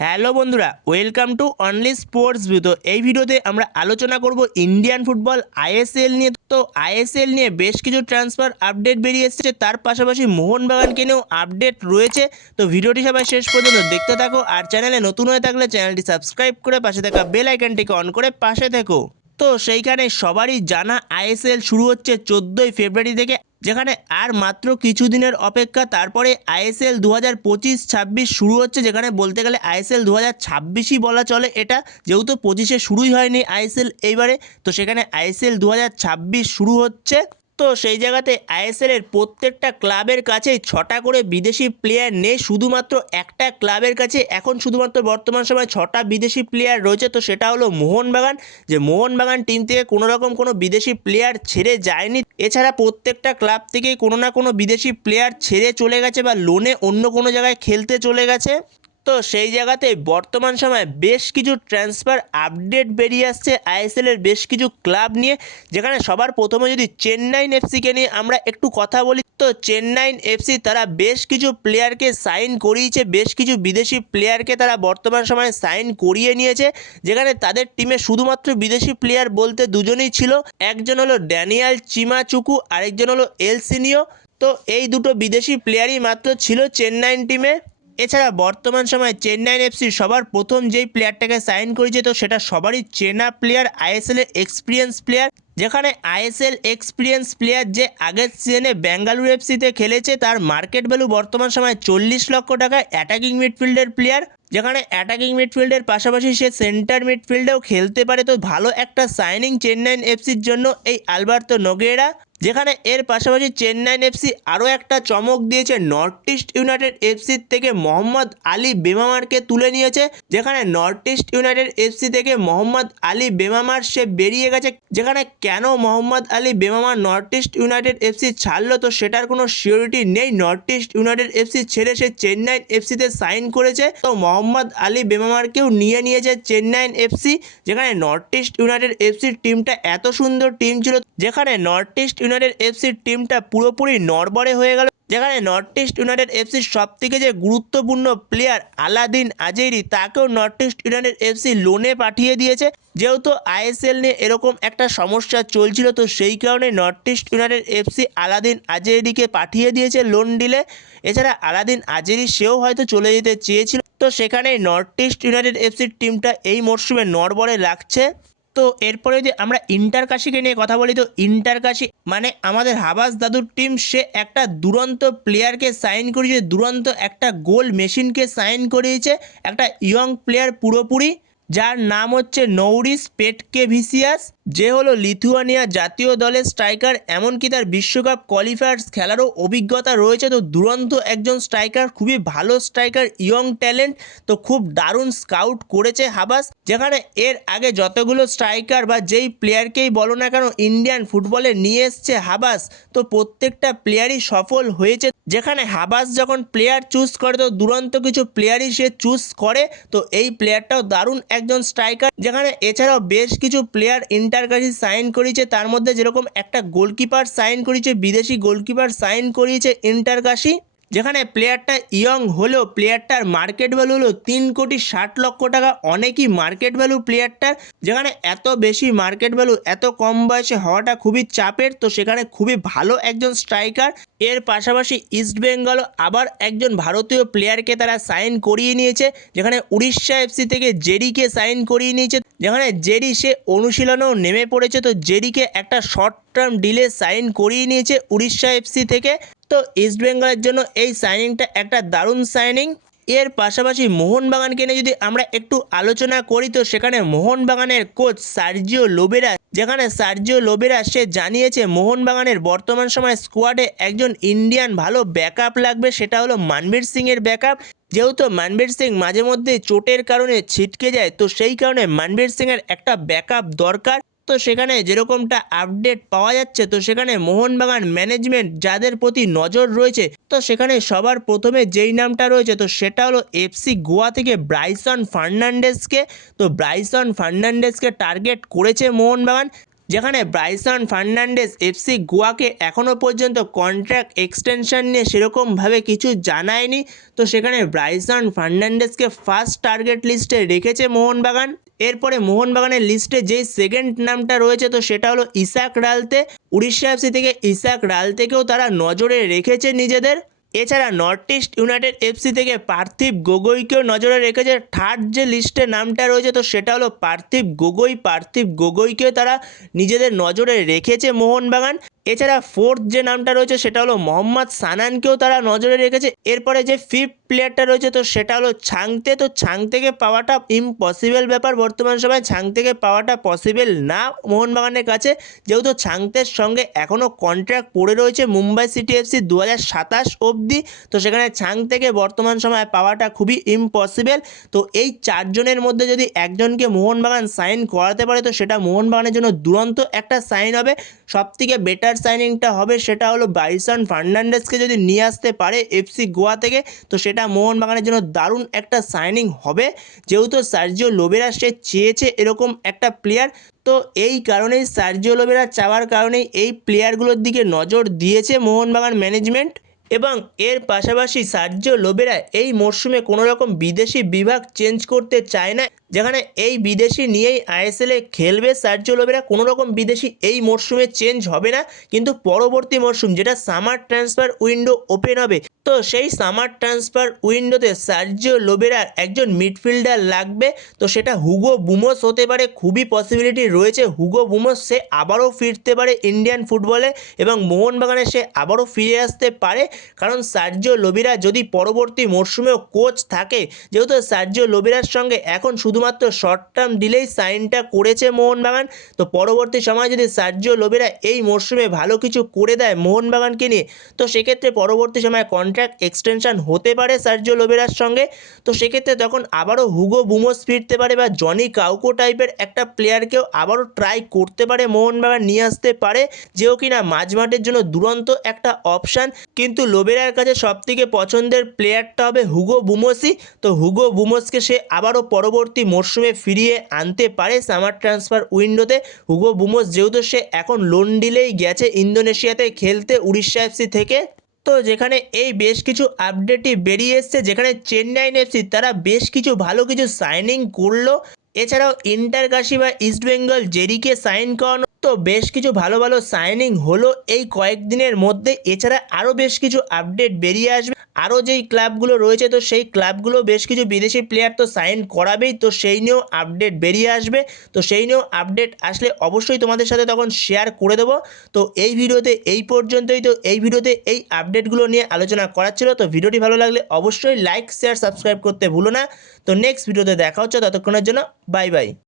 Hello বন্ধুরা welcome to only sports view তো এই ভিডিওতে আমরা আলোচনা করব ইন্ডিয়ান ফুটবল আইএসএল নিয়ে। তো আইএসএল নিয়ে বেশ কিছু ট্রান্সফার আপডেট বেরিয়ে এসেছে, তার পাশাপাশি মোহনবাগানকে নিয়েও আপডেট রয়েছে। তো ভিডিওটি সবাই শেষ পর্যন্ত দেখতে থাকো, আর চ্যানেলে নতুন হয়ে থাকলে চ্যানেলটি সাবস্ক্রাইব করে পাশে থাকা বেল আইকনটিকে অন করে পাশে থেকো। তো সেইখানে সবারই জানা আইএসএল শুরু হচ্ছে চোদ্দোই ফেব্রুয়ারি থেকে যেখানে আর মাত্র কিছুদিনের অপেক্ষা, তারপরে আইএসএল দু হাজার পঁচিশ ছাব্বিশ শুরু হচ্ছে, যেখানে বলতে গেলে আইএসএল দু হাজার ছাব্বিশই বলা চলে এটা। যেহেতু পঁচিশে শুরুই হয়নি আইএসএল এইবারে, তো সেখানে আইএসএল দু হাজার ছাব্বিশ শুরু হচ্ছে। তো সেই জায়গাতে আইএসএল এর প্রত্যেকটা ক্লাবের কাছেই ছটা করে বিদেশি প্লেয়ার নেই, শুধুমাত্র একটা ক্লাবের কাছে এখন শুধুমাত্র বর্তমান সময় ছটা বিদেশি প্লেয়ার রয়েছে। তো সেটা হলো মোহনবাগান। যে মোহনবাগান টিম থেকে কোনো রকম কোনো বিদেশি প্লেয়ার ছেড়ে যায়নি। এছাড়া প্রত্যেকটা ক্লাব থেকেই কোনো না কোনো বিদেশি প্লেয়ার ছেড়ে চলে গেছে বা লোনে অন্য কোনো জায়গায় খেলতে চলে গেছে। তো সেই জায়গাতে বর্তমান সময়ে বেশ কিছু ট্রান্সফার আপডেট বেরিয়ে আসছে। আইএসএল এর বেশ কিছু ক্লাব নিয়ে, যেখানে সবার প্রথমে যদি চেন্নাইন এফসিকে নিয়ে আমরা একটু কথা বলি, তো চেন্নাইন এফসি তারা বেশ কিছু প্লেয়ারকে সাইন করিয়েছে, বেশ কিছু বিদেশি প্লেয়ারকে তারা বর্তমান সময়ে সাইন করিয়ে নিয়েছে, যেখানে তাদের টিমে শুধুমাত্র বিদেশি প্লেয়ার বলতে দুজনেই ছিল। একজন হলো ড্যানিয়াল চিমাচুকু, আরেকজন হলো এলসিনিও। তো এই দুটো বিদেশি প্লেয়ারই মাত্র ছিল চেন্নাইন টিমে এছাড়া বর্তমান সময়ে চেন্নাইন এফসি সবার প্রথম যেই প্লেয়ারটাকে সাইন করেছে, তো সেটা সবারই চেনা প্লেয়ার আইএসএল এর এক্সপিরিয়েন্স প্লেয়ার যেখানে আইএসএল এক্সপিরিয়েন্স প্লেয়ার যে আগের সিজনে বেঙ্গালুরু এফসিতে খেলেছে, তার মার্কেট ভ্যালু বর্তমান সময়ে চল্লিশ লক্ষ টাকা অ্যাটাকিং মিডফিল্ডের প্লেয়ার যেখানে অ্যাটাকিং মিডফিল্ডের পাশাপাশি সে সেন্টার মিডফিল্ডেও খেলতে পারে। তো ভালো একটা সাইনিং চেন্নাইন এফসির জন্য এই আলবার্তো নোগেরা। যেখানে এর পাশাপাশি চেন্নাইন এফসি আরও একটা চমক দিয়েছে নর্থ ইস্ট ইউনাইটেড এফসির থেকে মোহাম্মদ আলী বেমামারকে তুলে নিয়েছে। যেখানে নর্থ ইস্ট ইউনাইটেড এফসি থেকে মোহাম্মদ আলী বেমামার সে বেরিয়ে গেছে। যেখানে কেন Mohammed Ali Bemammer North East United FC ছাড়লো তো সেটার কোনো সিওরিটি নেই। নর্থ ইস্ট ইউনাইটেড এফসি ছেড়ে সে চেন্নাইন এফসিতে সাইন করেছে। তো মোহাম্মদ আলী বেমামারকেও নিয়ে নিয়েছে চেন্নাইন এফসি যেখানে নর্থ ইস্ট ইউনাইটেড এফসির টিমটা এত সুন্দর টিম ছিল, যেখানে নর্থ ইস্ট ইউনাইটেড এফসির টিমটা পুরোপুরি নড়বড়ে হয়ে গেল। যেখানে নর্থ ইস্ট ইউনাইটেড এফসির সব থেকে যে গুরুত্বপূর্ণ প্লেয়ার আলাদিন আজেরি, তাকেও নর্থ ইস্ট ইউনাইটেড এফসি লোনে পাঠিয়ে দিয়েছে। যেহেতু আইএসএল নিয়ে এরকম একটা সমস্যা চলছিল, তো সেই কারণে North East United FC Alaaeddine আজেরিকে পাঠিয়ে দিয়েছে লোন ডিলে এছাড়া আলাদিন আজেরি সেও হয়তো চলে যেতে চেয়েছিল। তো সেখানেই নর্থ ইস্ট ইউনাইটেড এফসির টিমটা এই মরশুমে নড়বড়ে লাগছে। তো এরপরে যদি আমরা ইন্টার কাশিকে নিয়ে কথা বলি, তো ইন্টার কাশি মানে আমাদের হাবাস দাদুর টিম সে একটা দুরন্ত প্লেয়ারকে সাইন করিয়েছে দুরন্ত একটা গোল মেশিনকে সাইন করিয়েছে একটা ইয়ং প্লেয়ার পুরোপুরি। যার নাম হচ্ছে নৌরিস পেটকেভিসিয়াস, যে হলো লিথুয়ানিয়া জাতীয় দলের স্ট্রাইকার, এমনকি তার বিশ্বকাপ কোয়ালিফায়ার্স খেলারও অভিজ্ঞতা রয়েছে। তো দুরন্ত একজন স্ট্রাইকার, খুবই ভালো স্ট্রাইকার, ইয়ং ট্যালেন্ট, তো খুব দারুণ স্কাউট করেছে হাবাস, যেখানে এর আগে যতগুলো স্ট্রাইকার বা যেই প্লেয়ারকেই বলো না কেন, ইন্ডিয়ান ফুটবলে নিয়ে এসছে হাবাস। তো প্রত্যেকটা প্লেয়ারই সফল হয়েছে, যেখানে হাবাস যখন প্লেয়ার চুজ করে, তো দুরন্ত কিছু প্লেয়ারই সে চুজ করে। তো এই প্লেয়ারটাও দারুণ একজন স্ট্রাইকার যেখানে এছাড়াও বেশ কিছু প্লেয়ার ইন্টার কাছে সাইন করিয়েছে তার মধ্যে যেরকম একটা গোলকিপার সাইন করিয়েছে বিদেশি গোলকিপার সাইন করিয়েছে ইন্টার কাশি যেখানে প্লেয়ারটা ইয়ং হলেও প্লেয়ারটার মার্কেট ভ্যালু হলো তিন কোটি ষাট লক্ষ টাকা। অনেকই মার্কেট ভ্যালু প্লেয়ারটার যেখানে এত বেশি মার্কেট ভ্যালু এত কম বয়সে হওয়াটা খুবই চাপের। তো সেখানে খুবই ভালো একজন স্ট্রাইকার এর পাশাপাশি ইস্ট বেঙ্গল আবার একজন ভারতীয় প্লেয়ারকে তারা সাইন করিয়ে নিয়েছে, যেখানে উড়িষ্যা এফসি থেকে জেডিকে সাইন করিয়ে নিয়েছে। যেখানে জেডি সে অনুশীলনেও নেমে পড়েছে। তো জেডিকে একটা শর্ট টার্ম ডিলে সাইন করিয়ে নিয়েছে উড়িষ্যা এফসি থেকে। তো ইস্ট বেঙ্গলের জন্য এই সাইনিংটা একটা দারুণ সাইনিং এর পাশাপাশি মোহনবাগানকে নিয়ে যদি আমরা একটু আলোচনা করি, তো সেখানে মোহনবাগানের কোচ সার্জিও লোবেরা, যেখানে সার্জিও লোবেরা সে জানিয়েছে, মোহনবাগানের বর্তমান সময় স্কোয়াডে একজন ইন্ডিয়ান ভালো ব্যাকআপ লাগবে, সেটা হলো মানবীর সিংয়ের ব্যাকআপ যেহেতু মানবীর সিং মাঝে মধ্যে চোটের কারণে ছিটকে যায়, তো সেই কারণে মানবীর সিংয়ের একটা ব্যাকআপ দরকার। তো সেখানে যেরকমটা আপডেট পাওয়া যাচ্ছে, তো সেখানে মোহনবাগান ম্যানেজমেন্ট যাদের প্রতি নজর রয়েছে, তো সেখানে সবার প্রথমে যেই নামটা রয়েছে, তো সেটা হলো এফসি গোয়া থেকে ব্রাইসন ফার্নান্ডেসকে তো ব্রাইসন ফার্নান্ডেসকে টার্গেট করেছে মোহনবাগান। যেখানে ব্রাইসন ফার্নান্ডেস এফসি গোয়াকে এখনও পর্যন্ত কন্ট্রাক্ট এক্সটেনশন নিয়ে সেরকমভাবে কিছু জানায়নি। তো সেখানে ব্রাইসন ফার্নান্ডেসকে ফার্স্ট টার্গেট লিস্টে রেখেছে মোহনবাগান। এরপরে মোহনবাগানের লিস্টে যেই সেকেন্ড নামটা রয়েছে, তো সেটা হলো ইসাক রালতে। উড়িষ্যা এফসি থেকে ইসাক রালতেকেও তারা নজরে রেখেছে নিজেদের। এছাড়া নর্থ ইস্ট ইউনাইটেড এফসি থেকে পার্থিব গগৈকেও নজরে রেখেছে। থার্ড যে লিস্টে নামটা রয়েছে, তো সেটা হলো পার্থিব গগৈ। পার্থিব গগৈকেও তারা নিজেদের নজরে রেখেছে মোহনবাগান। এছাড়া ফোর্থ যে নামটা রয়েছে সেটা হলো মোহাম্মদ সানানকেও তারা নজরে রেখেছে। এরপরে যে ফিফথ প্লেয়ারটা রয়েছে, তো সেটা হলো ছাংতে। তো ছাং থেকে পাওয়াটা ইম্পসিবল ব্যাপার। বর্তমান সময় ছাং থেকে পাওয়াটা পসিবল না মোহনবাগানের কাছে। যেহেতু ছাংতের সঙ্গে এখনও কন্ট্রাক্ট পড়ে রয়েছে মুম্বাই সিটি এফসি দু সাতাশ অবধি, তো সেখানে ছাং থেকে বর্তমান সময় পাওয়াটা খুবই ইম্পসিবল তো এই চারজনের মধ্যে যদি একজনকে মোহনবাগান সাইন করাতে পারে, তো সেটা মোহনবাগানের জন্য দুরন্ত একটা সাইন হবে। সবথেকে বেটার সাইনিংটা হবে, সেটা হলো বাইসন ফার্নান্ডেসকে যদি নিয়ে আসতে পারে এফসি গোয়া থেকে, তো সেটা মোহনবাগানের জন্য দারুণ একটা সাইনিং হবে। যেহেতু সার্জিও লোবেরা সে চেয়েছে এরকম একটা প্লেয়ার তো এই কারণেই সার্জিও লোবেরা চাওয়ার কারণেই এই প্লেয়ারগুলোর দিকে নজর দিয়েছে মোহনবাগান ম্যানেজমেন্ট এবং এর পাশাপাশি সার্জিও লোবেরা এই মরশুমে কোনো রকম বিদেশি বিভাগ চেঞ্জ করতে চায় না। যেখানে এই বিদেশি নিয়েই আইএসএলে খেলবে সার্জিও লোবেরা। কোনো রকম বিদেশি এই মরশুমে চেঞ্জ হবে না, কিন্তু পরবর্তী মরশুম যেটা সামার ট্রান্সফার উইন্ডো ওপেন হবে, তো সেই সামার ট্রান্সফার উইন্ডোতে সার্জিও লোবেরার একজন মিডফিল্ডার লাগবে, তো সেটা হুগো বুমোস হতে পারে, খুবই পসিবিলিটি রয়েছে, হুগো বুমোস সে আবারও ফিরতে পারে ইন্ডিয়ান ফুটবলে এবং মোহনবাগানে সে আবারও ফিরে আসতে পারে, কারণ সার্জিও লোবেরা যদি পরবর্তী মরশুমেও কোচ থাকে, যেহেতু সার্জিও লোবেরার সঙ্গে এখন শুধুমাত্র শর্ট টার্ম ডিলেই সাইনটা করেছে মোহনবাগান। তো পরবর্তী সময় যদি সার্জিও লোবেরা এই মরশুমে ভালো কিছু করে দেয় মোহনবাগানকে নিয়ে, তো সেক্ষেত্রে পরবর্তী সময় কন্ট্রাক্ট এক্সটেনশন হতে পারে সার্জিও লোবেরার সঙ্গে। তো সেক্ষেত্রে তখন আবারও হুগো বুমোস ফিরতে পারে বা জনি কাউকো টাইপের একটা প্লেয়ারকেও আবারও ট্রাই করতে পারে মোহনবাগান, নিয়ে আসতে পারে। যেও কিনা মাঝমাঠের জন্য দুরন্ত একটা অপশান কিন্তু লোবেরার কাছে সবথেকে পছন্দের প্লেয়ারটা হবে হুগো বুমোসই। তো হুগো বুমোসকে সে আবারও পরবর্তী মরশুমে ফিরিয়ে আনতে পারে সামার ট্রান্সফার উইন্ডোতে হুগো বুমোস, যেহেতু সে এখন লোন ডিলেই গেছে ইন্দোনেশিয়াতে খেলতে উড়িষ্যা এফসি থেকে, তো যেখানে এই বেশ কিছু আপডেটই বেরিয়ে এসছে। যেখানে চেন্নাইন এফসি তারা বেশ কিছু ভালো কিছু সাইনিং করল। এছাড়াও ইন্টার কাশি বা ইস্টবেঙ্গল জেরিকে সাইন করানো তো বেশ কিছু ভালো ভালো সাইনিং হলো এই কয়েকদিনের মধ্যে। এছাড়া আরও বেশ কিছু আপডেট বেরিয়ে আসবে। আরও যেই ক্লাবগুলো রয়েছে তো সেই ক্লাবগুলো বেশ কিছু বিদেশি প্লেয়ার তো সাইন করাবেই। তো সেই নিয়েও আপডেট বেরিয়ে আসবে। তো সেই নিয়েও আপডেট আসলে অবশ্যই তোমাদের সাথে তখন শেয়ার করে দেবো। তো এই ভিডিওতে এই পর্যন্তই। তো এই ভিডিওতে এই আপডেটগুলো নিয়ে আলোচনা করার ছিল। তো ভিডিওটি ভালো লাগলে অবশ্যই লাইক, শেয়ার, সাবস্ক্রাইব করতে ভুলো না। তো নেক্সট ভিডিওতে দেখা হচ্ছে ততক্ষণের জন্য বাই বাই